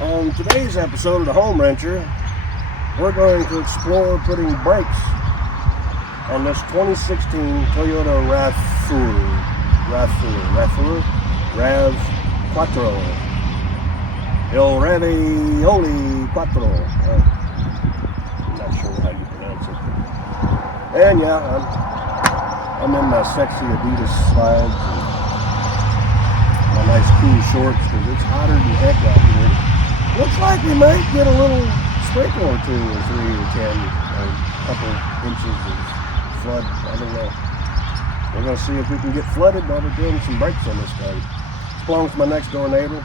On today's episode of The Home Wrencher, we're going to explore putting brakes on this 2016 Toyota RAV4. RAV4? Il Ravioli Quattro. I'm not sure how you pronounce it. And yeah, I'm in my sexy Adidas slides and my nice cool shorts because it's hotter than heck out here. Looks like we might get a little sprinkle or 2 or 3 or 10 or a couple inches of flood. I don't know. We're going to see if we can get flooded while we're doing some brakes on this thing. This belongs to my next door neighbor.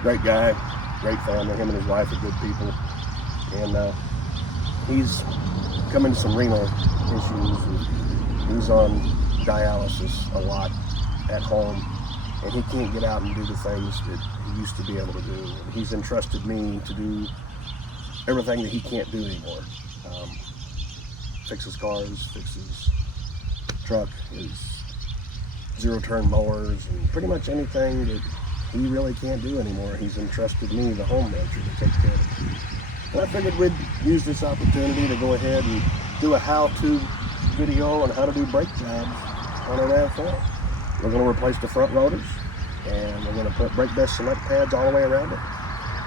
Great guy, great family. Him and his wife are good people. And he's come into some renal issues. He's on dialysis a lot at home. And he can't get out and do the things that he used to be able to do. And he's entrusted me to do everything that he can't do anymore. Fix his cars, fix his truck, his zero-turn mowers, and pretty much anything that he really can't do anymore. He's entrusted me, the home wrencher, to take care of it. And I figured we'd use this opportunity to go ahead and do a how-to video on how to do brake jobs on a RAV4. We're going to replace the front rotors, and we're going to put brake best select pads all the way around it,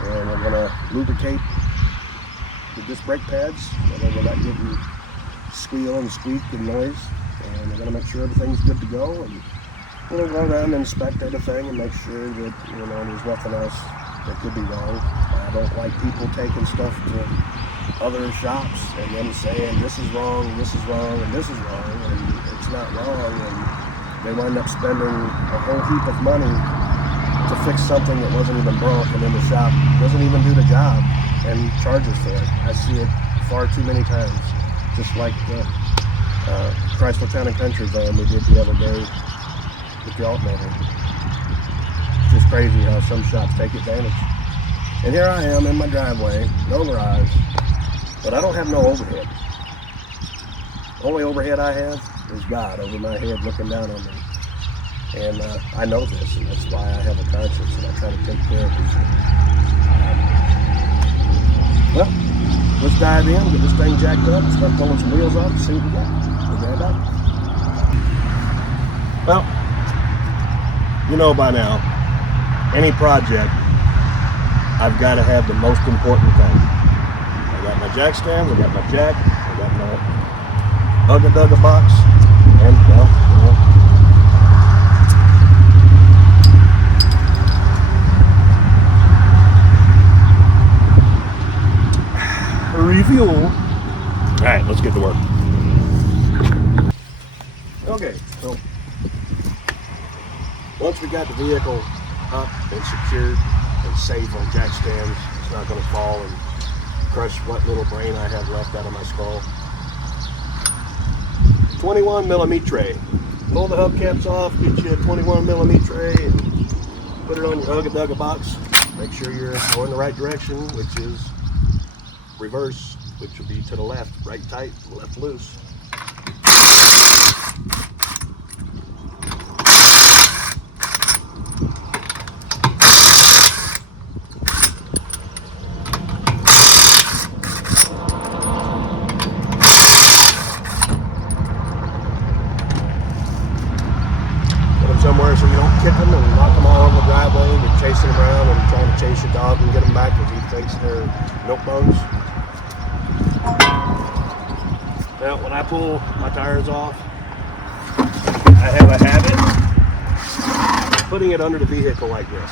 and we're going to lubricate the disc brake pads so that we're not getting squeal and squeak and noise, and we're going to make sure everything's good to go, and we'll go around and inspect everything and make sure that, you know, there's nothing else that could be wrong. I don't like people taking stuff to other shops and then saying this is wrong, and this is wrong, and this is wrong, and it's not wrong, and they wind up spending a whole heap of money to fix something that wasn't even broke, and then the shop doesn't even do the job and charges for it. I see it far too many times, just like the Chrysler Town and Country van we did the other day with the alternator. It's just crazy how some shops take advantage. And here I am in my driveway, no garage, but I don't have no overhead. The only overhead I have is God over my head looking down on me. And I know this, and that's why I have a conscience, and I try to take care of this. Well, let's dive in, get this thing jacked up, start pulling some wheels off, and see what we got. We'll grab out. Well, you know by now, any project, I've got to have the most important thing. I got my jack stands, I got my jack, I got my Ugga box, and well, refuel. All right, let's get to work. Okay, so once we got the vehicle up and secured and safe on jack stands, it's not going to fall and crush what little brain I have left out of my skull. 21 millimeter tray. Pull the hubcaps off, get you a 21 millimeter tray, and put it on your Ugga box. Make sure you're going the right direction, which is reverse, which will be to the left, right tight, left loose. Somewhere so you don't kick them and knock them all over the driveway and you're chasing them around and trying to chase your dog and get them back because he thinks they're milk bones. Now when I pull my tires off, I have a habit of putting it under the vehicle like this.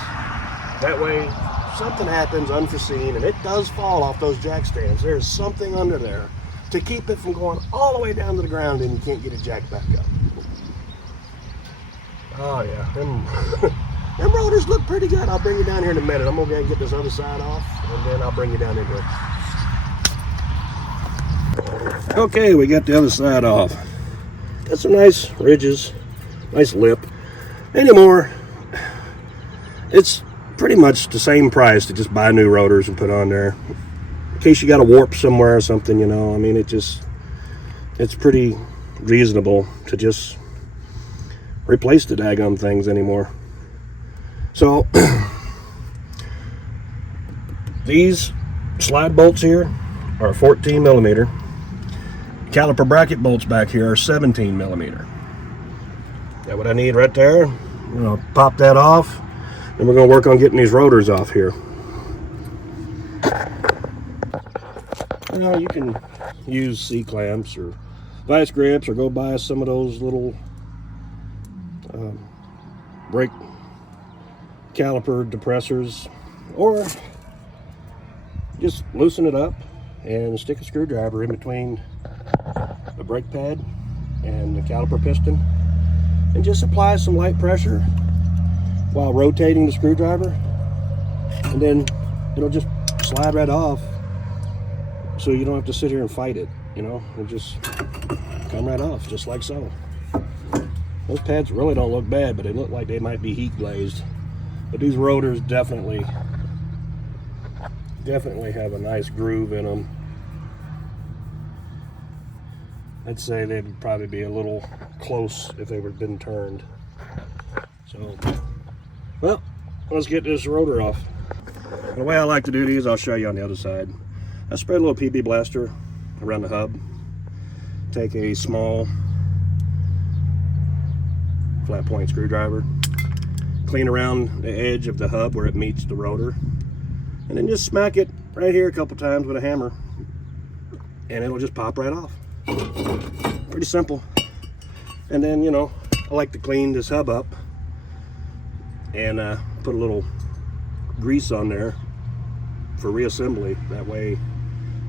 That way something happens unforeseen and it does fall off those jack stands. There's something under there to keep it from going all the way down to the ground and you can't get it jacked back up. Oh yeah, them rotors look pretty good. I'll bring you down here in a minute. I'm gonna go ahead and get this other side off and then I'll bring you down into it. Okay, we got the other side off. Got some nice ridges, nice lip. Anymore, it's pretty much the same price to just buy new rotors and put on there. In case you got a warp somewhere or something, you know, I mean, it's pretty reasonable to just replace the daggum things anymore. So These slide bolts here are 14 millimeter. Caliper bracket bolts back here are 17 millimeter. Got what I need right there. I'm gonna pop that off, and we're gonna work on getting these rotors off here. Now you can use C-clamps or vice grips, or go buy some of those little brake caliper depressors, or just loosen it up and stick a screwdriver in between the brake pad and the caliper piston, and just apply some light pressure while rotating the screwdriver, and then it'll just slide right off, so you don't have to sit here and fight it, you know. It'll just come right off, just like so. Those pads really don't look bad, but they look like they might be heat glazed. But these rotors definitely have a nice groove in them. I'd say they'd probably be a little close if they were been turned. So, well, let's get this rotor off. The way I like to do these, I'll show you on the other side. I spread a little PB blaster around the hub. Take a small flat point screwdriver, clean around the edge of the hub where it meets the rotor, and then just smack it right here a couple times with a hammer, and it'll just pop right off. Pretty simple. And then, you know, I like to clean this hub up and put a little grease on there for reassembly. That way,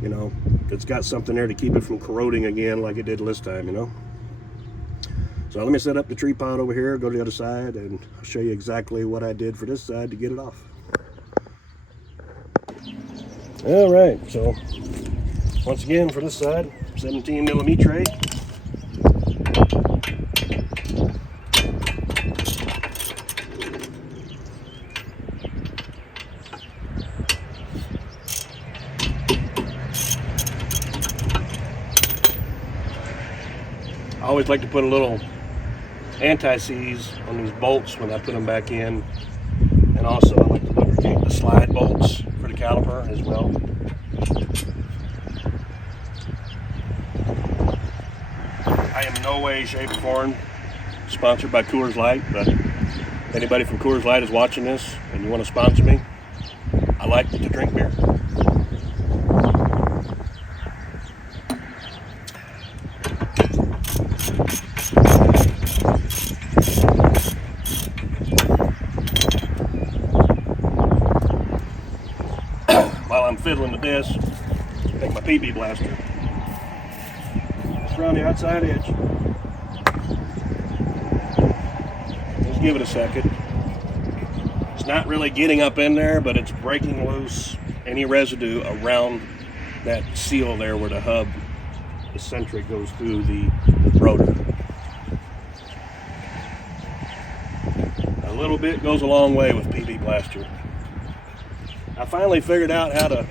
you know, it's got something there to keep it from corroding again like it did this time, you know. So let me set up the tree pot over here, go to the other side, and I'll show you exactly what I did for this side to get it off. All right, so once again for this side, 17 millimeter. I always like to put a little anti-seize on these bolts when I put them back in, and also I like to lubricate the slide bolts for the caliper as well. I am in no way, shape, or form sponsored by Coors Light, but if anybody from Coors Light is watching this and you want to sponsor me, I like to drink beer. While I'm fiddling with this, take my PB blaster, just around the outside edge. Just give it a second. It's not really getting up in there, but it's breaking loose any residue around that seal there where the hub eccentric goes through the rotor. A little bit goes a long way with PB blaster. I finally figured out how to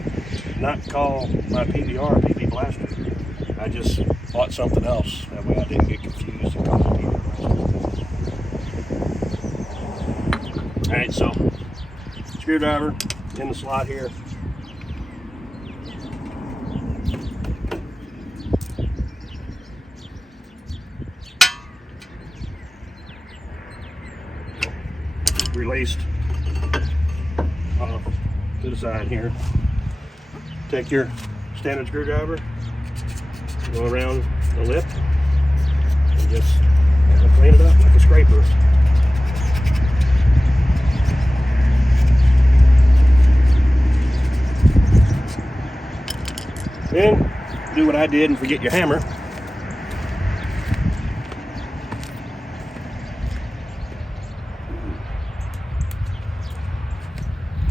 not call my PBR PB blaster. I just bought something else. That way I didn't get confused and call it PB blaster. Alright, so screwdriver in the slot here. Released off to the side here. Take your standard screwdriver, go around the lip, and just kind of clean it up like a scraper. Then do what I did and forget your hammer.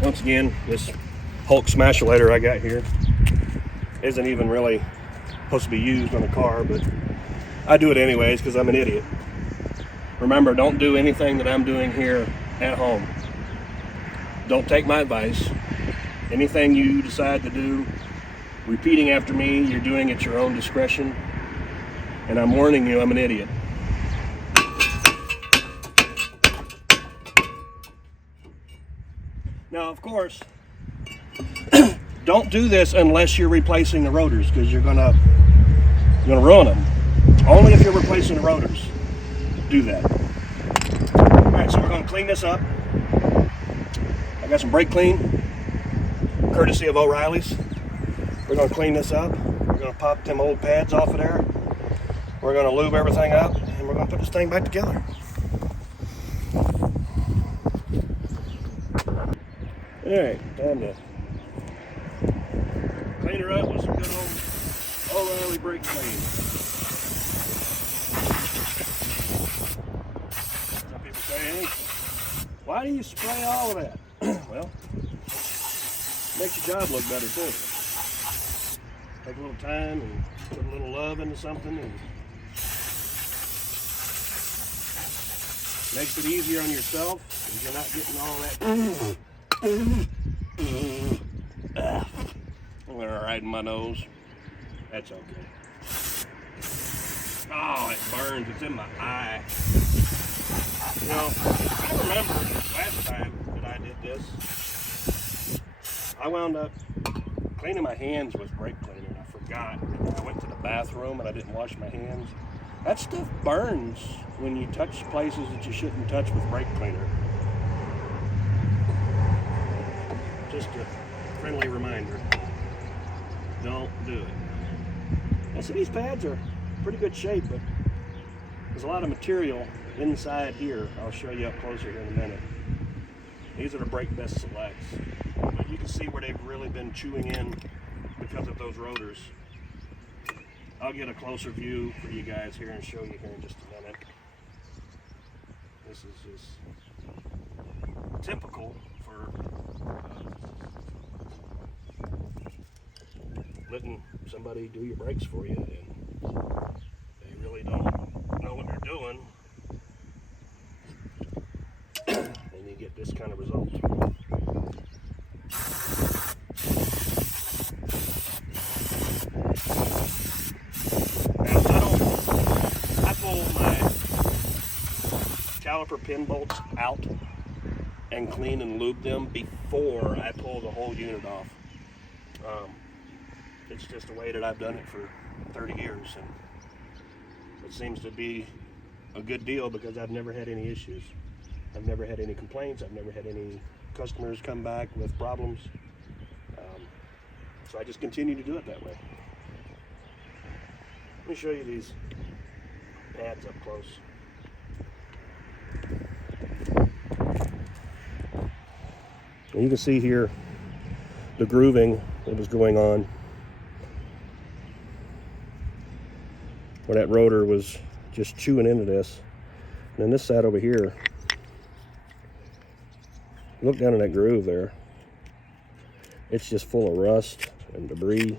Once again, this Hulk Smashulator I got here isn't even really supposed to be used on a car, but I do it anyways because I'm an idiot. Remember, don't do anything that I'm doing here at home. Don't take my advice. Anything you decide to do, repeating after me, you're doing at your own discretion. And I'm warning you, I'm an idiot. Now, of course, Don't do this unless you're replacing the rotors, because you're gonna ruin them. Only if you're replacing the rotors, do that. All right, so we're gonna clean this up. I got some brake clean, courtesy of O'Reilly's. We're gonna clean this up. We're gonna pop them old pads off of there. We're gonna lube everything up, and we're gonna put this thing back together. All right, time to clean her up with some good old O'Reilly brake clean. Some people say, hey, why do you spray all of that? Well, makes your job look better too. Take a little time and put a little love into something, and makes it easier on yourself because you're not getting all that. I'm gonna right in my nose. That's okay. Oh, it burns. It's in my eye. You know, I remember last time that I did this, I wound up cleaning my hands with brake cleaner, and I forgot. I went to the bathroom and I didn't wash my hands. That stuff burns when you touch places that you shouldn't touch with brake cleaner. Just a friendly reminder. Don't do it. Now, see, these pads are pretty good shape, but there's a lot of material inside here. I'll show you up closer here in a minute. These are the Brake Best Selects. But you can see where they've really been chewing in because of those rotors. I'll get a closer view for you guys here and show you here in just a minute. This is just typical for letting somebody do your brakes for you, and they really don't know what they're doing, and you get this kind of result. I pull my caliper pin bolts out and clean and lube them before I pull the whole unit off. It's just a way that I've done it for 30 years, and it seems to be a good deal because I've never had any issues. I've never had any complaints. I've never had any customers come back with problems. So I just continue to do it that way. Let me show you these pads up close. And you can see here the grooving that was going on, where that rotor was just chewing into this. And then this side over here, look down in that groove there. It's just full of rust and debris.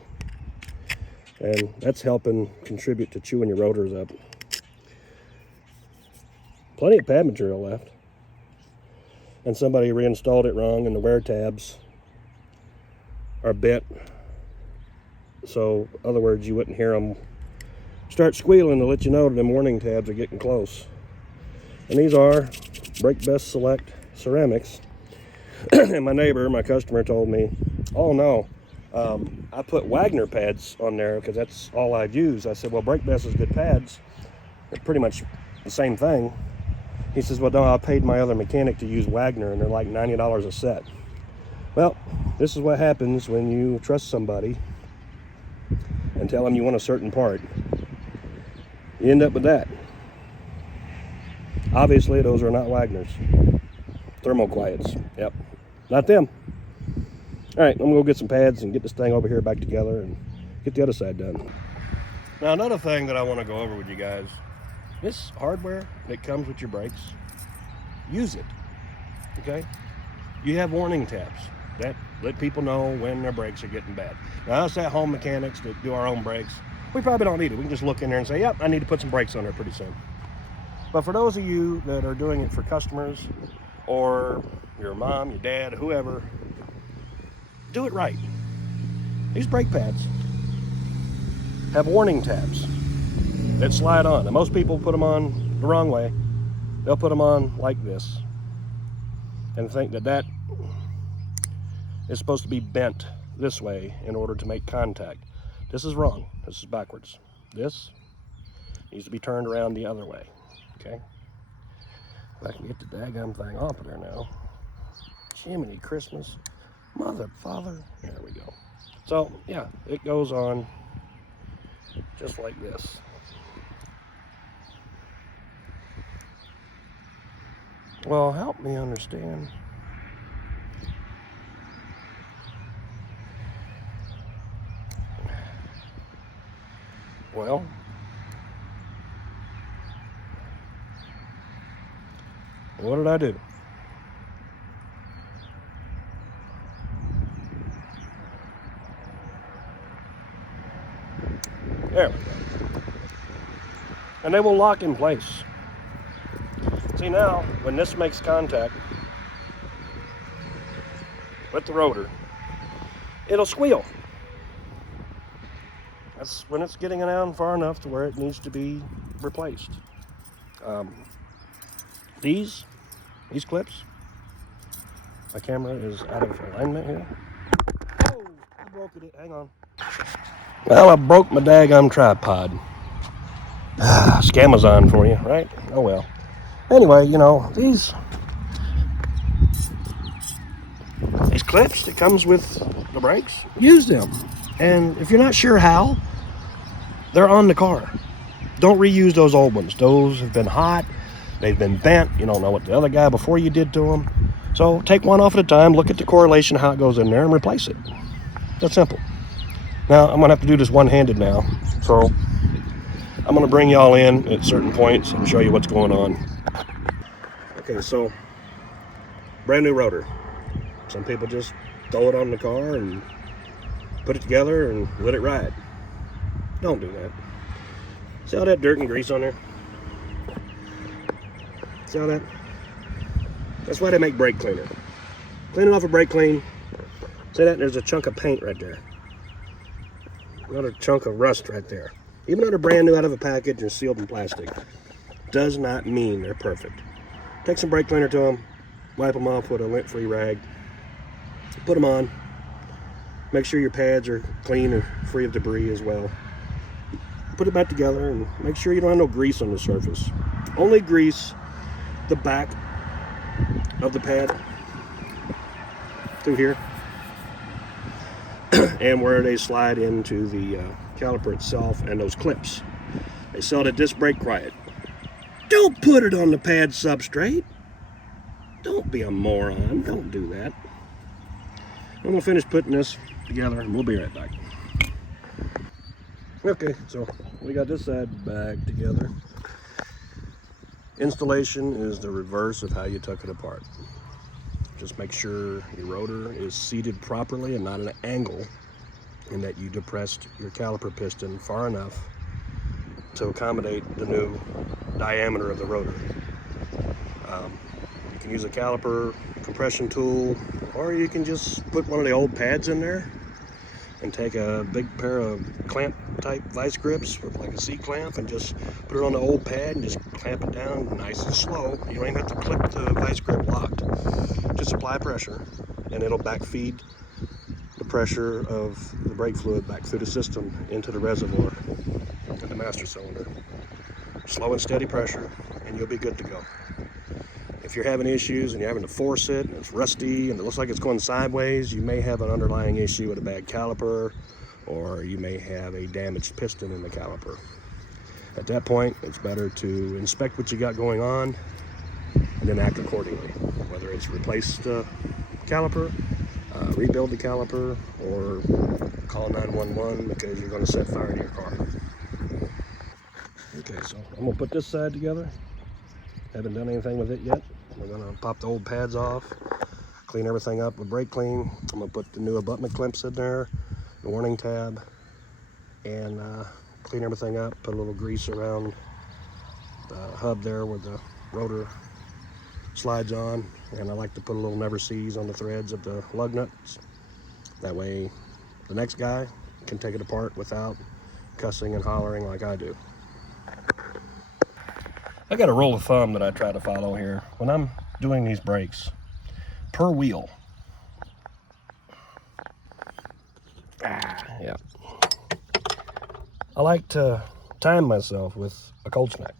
And that's helping contribute to chewing your rotors up. Plenty of pad material left. And somebody reinstalled it wrong, and the wear tabs are bent. So, in other words, you wouldn't hear them start squealing to let you know that them warning tabs are getting close. And these are Brake Best Select ceramics. And my neighbor, my customer, told me, oh no, I put Wagner pads on there because that's all I've used. I said, well, Brake Best is good pads. They're pretty much the same thing. He says, well, no, I paid my other mechanic to use Wagner, and they're like $90 a set. Well, this is what happens when you trust somebody and tell them you want a certain part. You end up with that. Obviously, those are not Wagners. Thermoquiets. Yep. Not them. All right, I'm going to go get some pads and get this thing over here back together and get the other side done. Now, another thing that I want to go over with you guys, this hardware that comes with your brakes, use it, okay? You have warning tabs that let people know when their brakes are getting bad. Now, us at-home mechanics that do our own brakes, we probably don't need it. We can just look in there and say, yep, I need to put some brakes on there pretty soon. But for those of you that are doing it for customers, or your mom, your dad, whoever, do it right. These brake pads have warning tabs that slide on. Now, most people put them on the wrong way. They'll put them on like this and think that that is supposed to be bent this way in order to make contact. This is wrong. This is backwards. This needs to be turned around the other way. Okay? If I can get the daggum thing off of there now. Jiminy Christmas. Mother, father. There we go. So, yeah, it goes on just like this. Well, help me understand. Well, what did I do? There we go. And they will lock in place. See now, when this makes contact with the rotor, it'll squeal. That's when it's getting down far enough to where it needs to be replaced. These clips, my camera is out of alignment here. Oh, I broke it. Hang on. Well, I broke my daggum tripod. Scamazon for you, right? Oh well. Anyway, you know, these clips that comes with the brakes, use them. And if you're not sure how, they're on the car. Don't reuse those old ones. Those have been hot. They've been bent. You don't know what the other guy before you did to them. So take one off at a time, look at the correlation, how it goes in there, and replace it. That's simple. Now, I'm going to have to do this one-handed now. So I'm going to bring y'all in at certain points and show you what's going on. Okay, so brand new rotor. Some people just throw it on the car and put it together and let it ride. Don't do that. See all that dirt and grease on there? See all that? That's why they make brake cleaner. Clean it off a brake clean. See that? There's a chunk of paint right there. Another chunk of rust right there. Even though they're brand new out of a package and sealed in plastic, does not mean they're perfect. Take some brake cleaner to them, wipe them off with a lint-free rag, put them on. Make sure your pads are clean and free of debris as well. Put it back together and make sure you don't have no grease on the surface. Only grease the back of the pad through here and where they slide into the caliper itself and those clips. They sell it at Disc Brake Quiet. Don't put it on the pad substrate. Don't be a moron. Don't do that. I'm going to finish putting this together and we'll be right back. Okay, so we got this side back together. Installation is the reverse of how you took it apart. Just make sure your rotor is seated properly and not at an angle, and that you depressed your caliper piston far enough to accommodate the new diameter of the rotor. You can use a caliper compression tool, or you can just put one of the old pads in there and take a big pair of clamp type vice grips with like a C-clamp and just put it on the old pad and just clamp it down nice and slow. You don't even have to clip the vice grip locked. Just apply pressure and it'll backfeed the pressure of the brake fluid back through the system into the reservoir and the master cylinder. Slow and steady pressure and you'll be good to go. If you're having issues and you're having to force it and it's rusty and it looks like it's going sideways, you may have an underlying issue with a bad caliper, or you may have a damaged piston in the caliper. At that point, it's better to inspect what you got going on and then act accordingly. Whether it's replace the caliper, rebuild the caliper, or call 911 because you're going to set fire to your car. Okay, so I'm going to put this side together. Haven't done anything with it yet. We're going to pop the old pads off, clean everything up with brake clean. I'm going to put the new abutment clamps in there, the warning tab, and clean everything up, put a little grease around the hub there where the rotor slides on, and I like to put a little never sees on the threads of the lug nuts. That way the next guy can take it apart without cussing and hollering like I do. I got a rule of thumb that I try to follow here when I'm doing these brakes. Per wheel, Yeah. I like to time myself with a cold snack.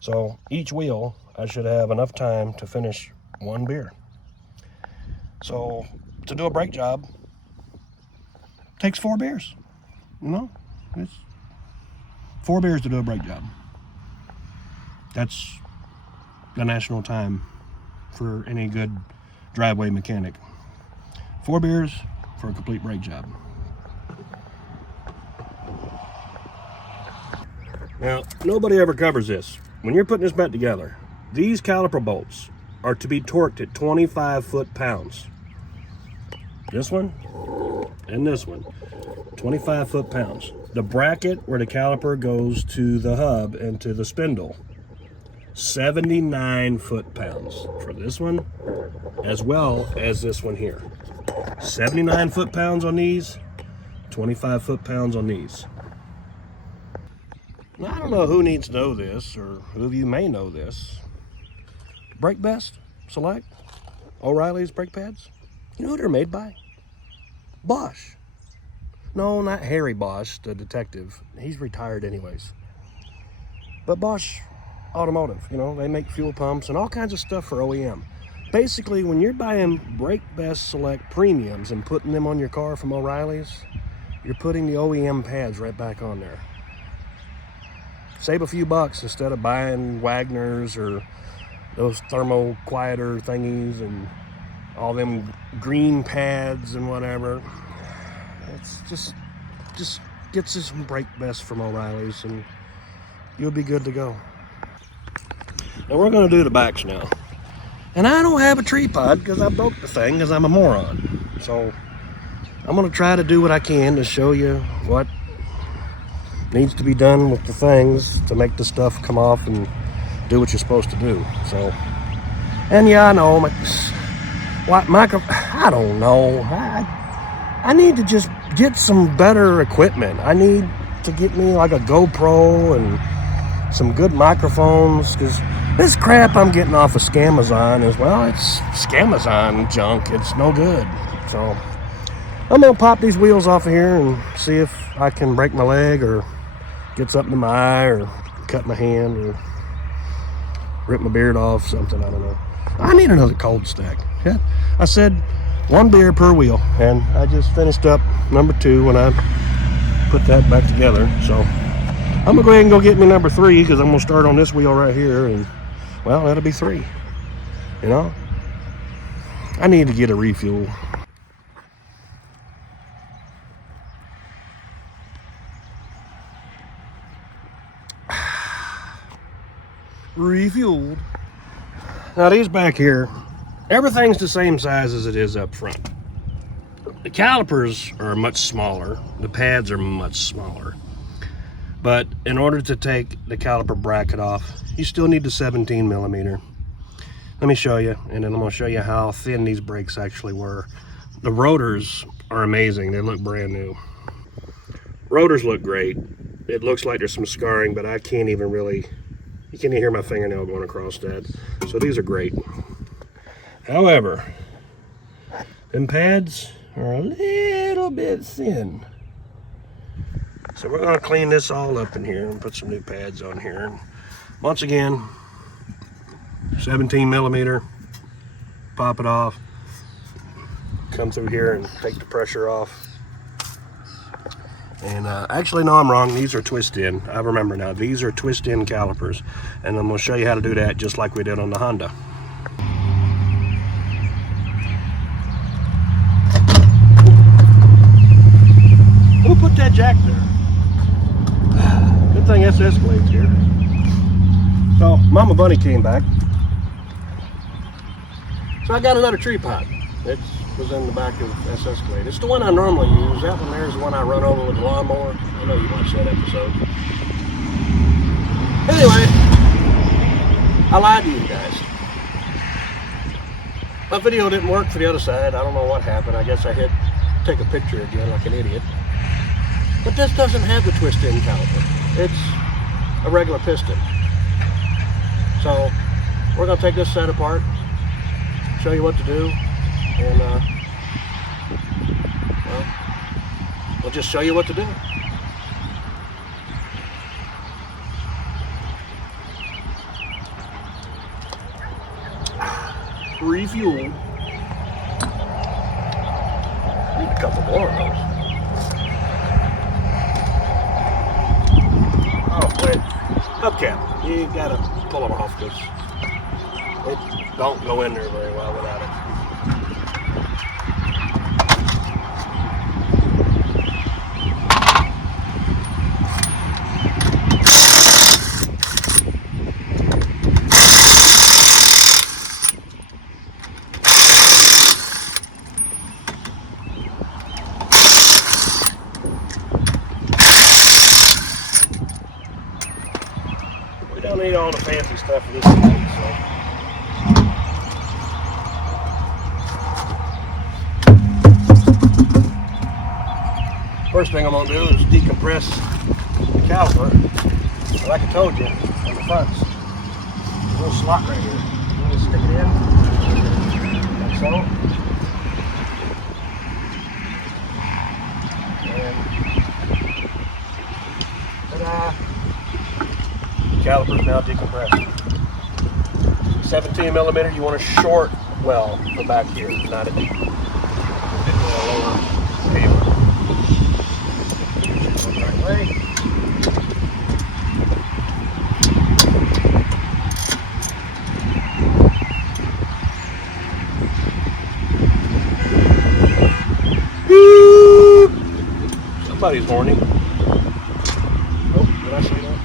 So each wheel, I should have enough time to finish one beer. So to do a brake job, takes 4 beers. You know, it's 4 beers to do a brake job. That's the national time for any good driveway mechanic. 4 beers for a complete brake job. Now, nobody ever covers this. When you're putting this back together, these caliper bolts are to be torqued at 25 foot-pounds. This one and this one, 25 foot-pounds. The bracket where the caliper goes to the hub and to the spindle, 79 foot-pounds for this one, as well as this one here. 79 foot-pounds on these, 25 foot-pounds on these. Now, I don't know who needs to know this, or who of you may know this. Brake Best Select, O'Reilly's brake pads. You know who they're made by? Bosch. No, not Harry Bosch, the detective. He's retired anyways. But Bosch Automotive, you know, they make fuel pumps and all kinds of stuff for OEM. Basically, when you're buying Brake Best Select premiums and putting them on your car from O'Reilly's, you're putting the OEM pads right back on there. Save a few bucks instead of buying Wagner's or those thermo quieter thingies and all them green pads and whatever. It's just get you some Brake Best from O'Reilly's and you'll be good to go. And we're going to do the backs now. And I don't have a tripod because I broke the thing because I'm a moron. So I'm going to try to do what I can to show you what needs to be done with the things to make the stuff come off and do what you're supposed to do. So, and yeah, I know I don't know. I need to just get some better equipment. I need to get me like a GoPro and some good microphones, because this crap I'm getting off of Scamazon is, well, it's Scamazon junk. It's no good. So I'm gonna pop these wheels off of here and see if I can break my leg or get something in my eye or cut my hand or rip my beard off, something, I don't know. I need another cold stack. Yeah, I said 1 beer per wheel, and I just finished up number 2 when I put that back together. So I'm gonna go ahead and go get me number 3, because I'm gonna start on this wheel right here, and well, that'll be 3. You know, I need to get a refuel. Refueled. Now these back here, everything's the same size as it is up front. The calipers are much smaller, the pads are much smaller, but in order to take the caliper bracket off, you still need the 17 millimeter. Let me show you, and then I'm going to show you how thin these brakes actually were. The rotors are amazing. They look brand new. Rotors look great. It looks like there's some scarring, but I can't even really, you can't even hear my fingernail going across that. So these are great. However, them pads are a little bit thin. So we're going to clean this all up in here and put some new pads on here. And once again, 17 millimeter, pop it off, come through here and take the pressure off. And actually, no, I'm wrong. These are twist in. I remember now. These are twist in calipers. And I'm going to show you how to do that just like we did on the Honda. Who put that jack there? Good thing SS blade's here. So Mama Bunny came back. So I got another tripod. It was in the back of SS Blade. It's the one I normally use. That one there is the one I run over with the lawnmower. I know you watched that episode. Anyway, I lied to you guys. My video didn't work for the other side. I don't know what happened. I guess I hit take a picture again like an idiot. But this doesn't have the twist-in caliper. It's a regular piston. So we're going to take this set apart, show you what to do, and well, we'll just show you what to do. Refuel. Need a couple more of those. Oh, wait. Hubcap. You gotta pull them off because it don't go in there very well without it. We don't need all the fancy stuff for this thing, so. First thing I'm going to do is decompress the caliper. Like I told you, on the fronts, a little slot right here. You just stick it in, like so. And ta-da! Caliper's now decompressed. 17 millimeter, you want a short well for back here, not a deep. Lower payload. Right way. Beep. Somebody's horny. Oh, did I say that?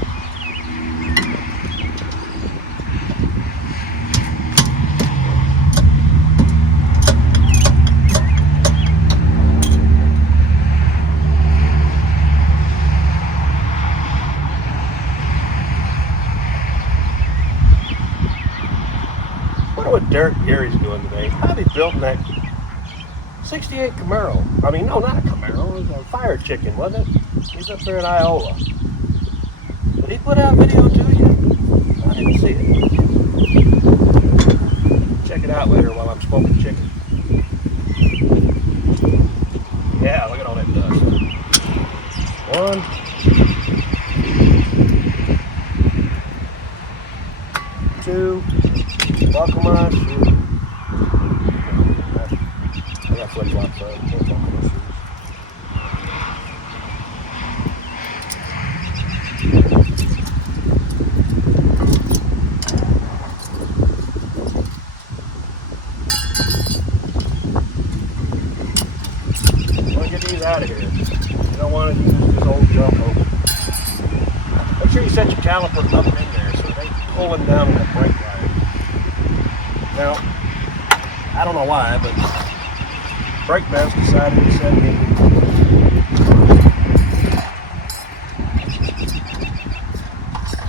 I wonder what Derek Gary's doing today. How'd he built that 68 Camaro? I mean, no, not a Camaro. It was a fire chicken, wasn't it? He's up there in Iowa. Did he put out video to you? I didn't see it. Check it out later while I'm smoking chicken. Yeah, look at all that dust. One. Two. Buckle my shoes. I got flip-flops on. Don't buckle my shoes. You want to get these out of here. You don't want to use this old jump over. Make sure you set your caliper up in there so they pulling down on that brake line. Now, I don't know why, but brake pads decided to send me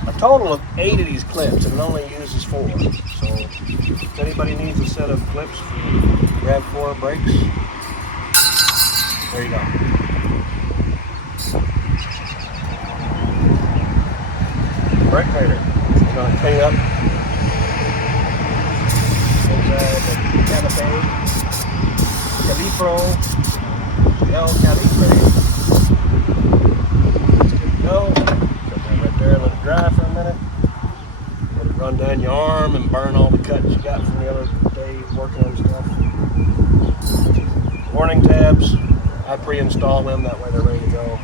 a total of 8 of these clips, and it only uses 4. So, if anybody needs a set of clips for RAV4 brakes, there you go. Brake cleaner. We're going to clean up the Calipe, Calipro, El Calipe. Go. Put that right there, let it dry for a minute. Let it run down your arm and burn all the cuts you got from the other day working on stuff. Warning tabs, I pre-install them, that way they're ready to go.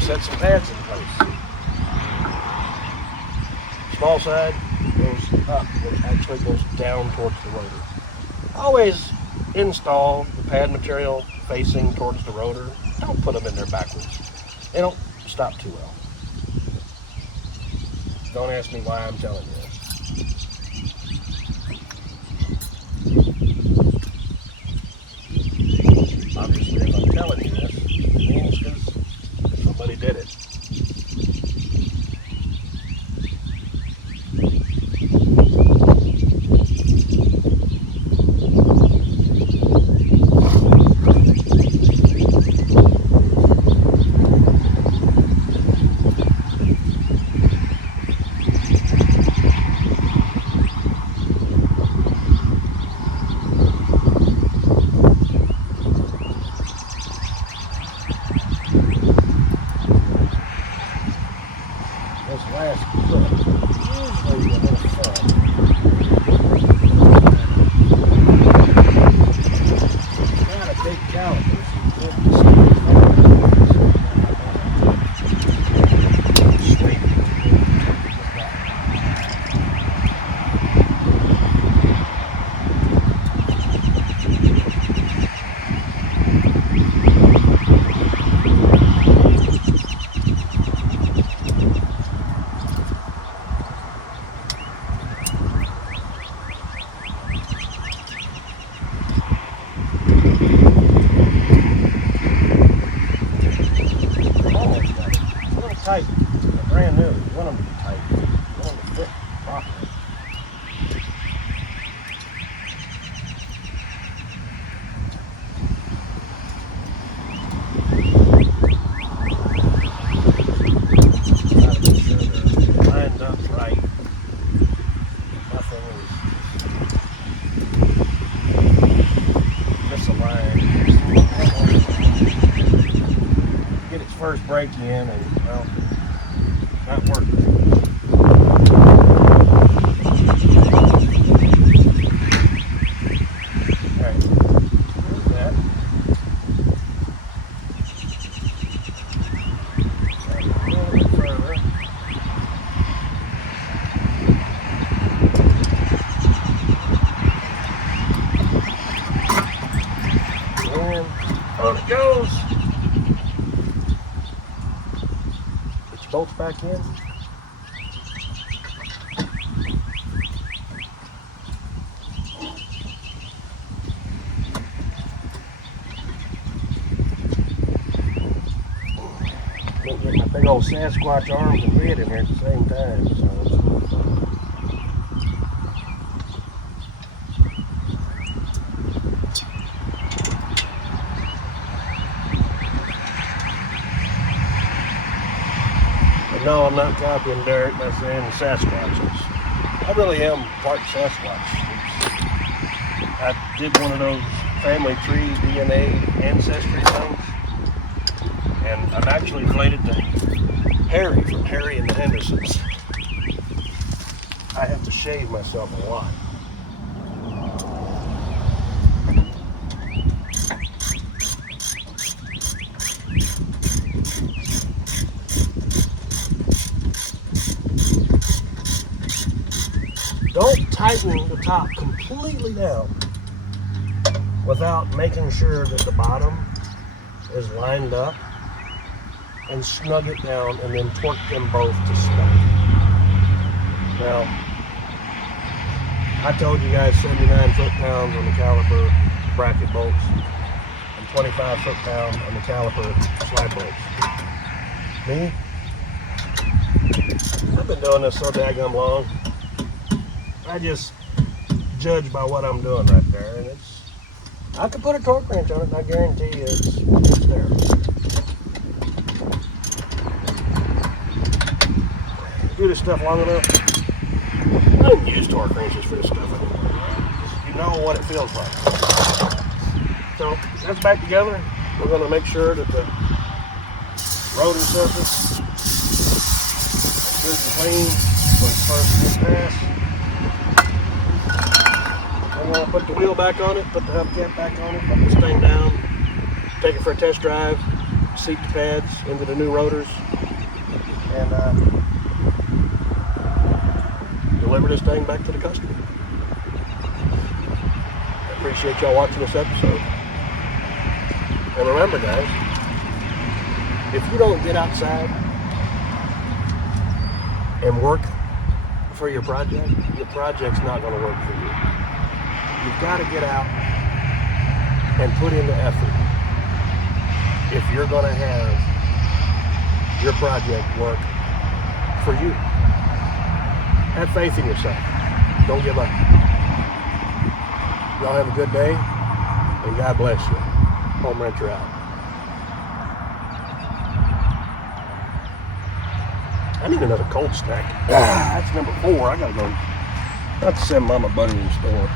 Set some pads in place. Small side goes up, which actually goes down towards the rotor. Always install the pad material facing towards the rotor, don't put them in there backwards. They don't stop too well. Don't ask me why I'm telling you this. Obviously, if I'm telling you this, it means because somebody did it. This last clip, usually a little fun. Not a big caliper, so you can't see straight. Tight. They're brand new. You want them to be tight. You want them to fit properly. Gotta make sure they're lined up right. Nothing is misaligned. Get its first break in and, well, not working. Alright, there's that. A little bit further. And on it goes. Put your bolts back in. Can't get my big old Sasquatch arms and grid in here at the same time, so it's a little fun. But no, I'm not copying Derek by saying Sasquatches. I really am part Sasquatch. I did one of those family tree DNA ancestry things. And I'm actually related to Harry from Harry and the Hendersons. I have to shave myself a lot. Don't tighten the top completely down without making sure that the bottom is lined up, and snug it down and then torque them both to snug. Now, I told you guys 79 foot-pounds on the caliper bracket bolts and 25 foot-pound on the caliper slide bolts. Me? I've been doing this so daggum long. I just judge by what I'm doing right there, and I could put a torque wrench on it and I guarantee you it's there. Do this stuff long enough. I don't use torque wrenches for this stuff anymore. You know what it feels like. So that's back together. We're going to make sure that the rotor surface is good and clean when it's first gets passed. I'm going to put the wheel back on it, put the hubcap back on it, put this thing down, take it for a test drive, seat the pads into the new rotors, and deliver this thing back to the customer. I appreciate y'all watching this episode. And remember, guys, if you don't get outside and work for your project's not going to work for you. You've got to get out and put in the effort if you're going to have your project work for you. Have faith in yourself. Don't give up. Y'all have a good day, and God bless you. Home Rancher out. I need another cold stack. That's number 4. I gotta go. I have to send Mama Butter to the store.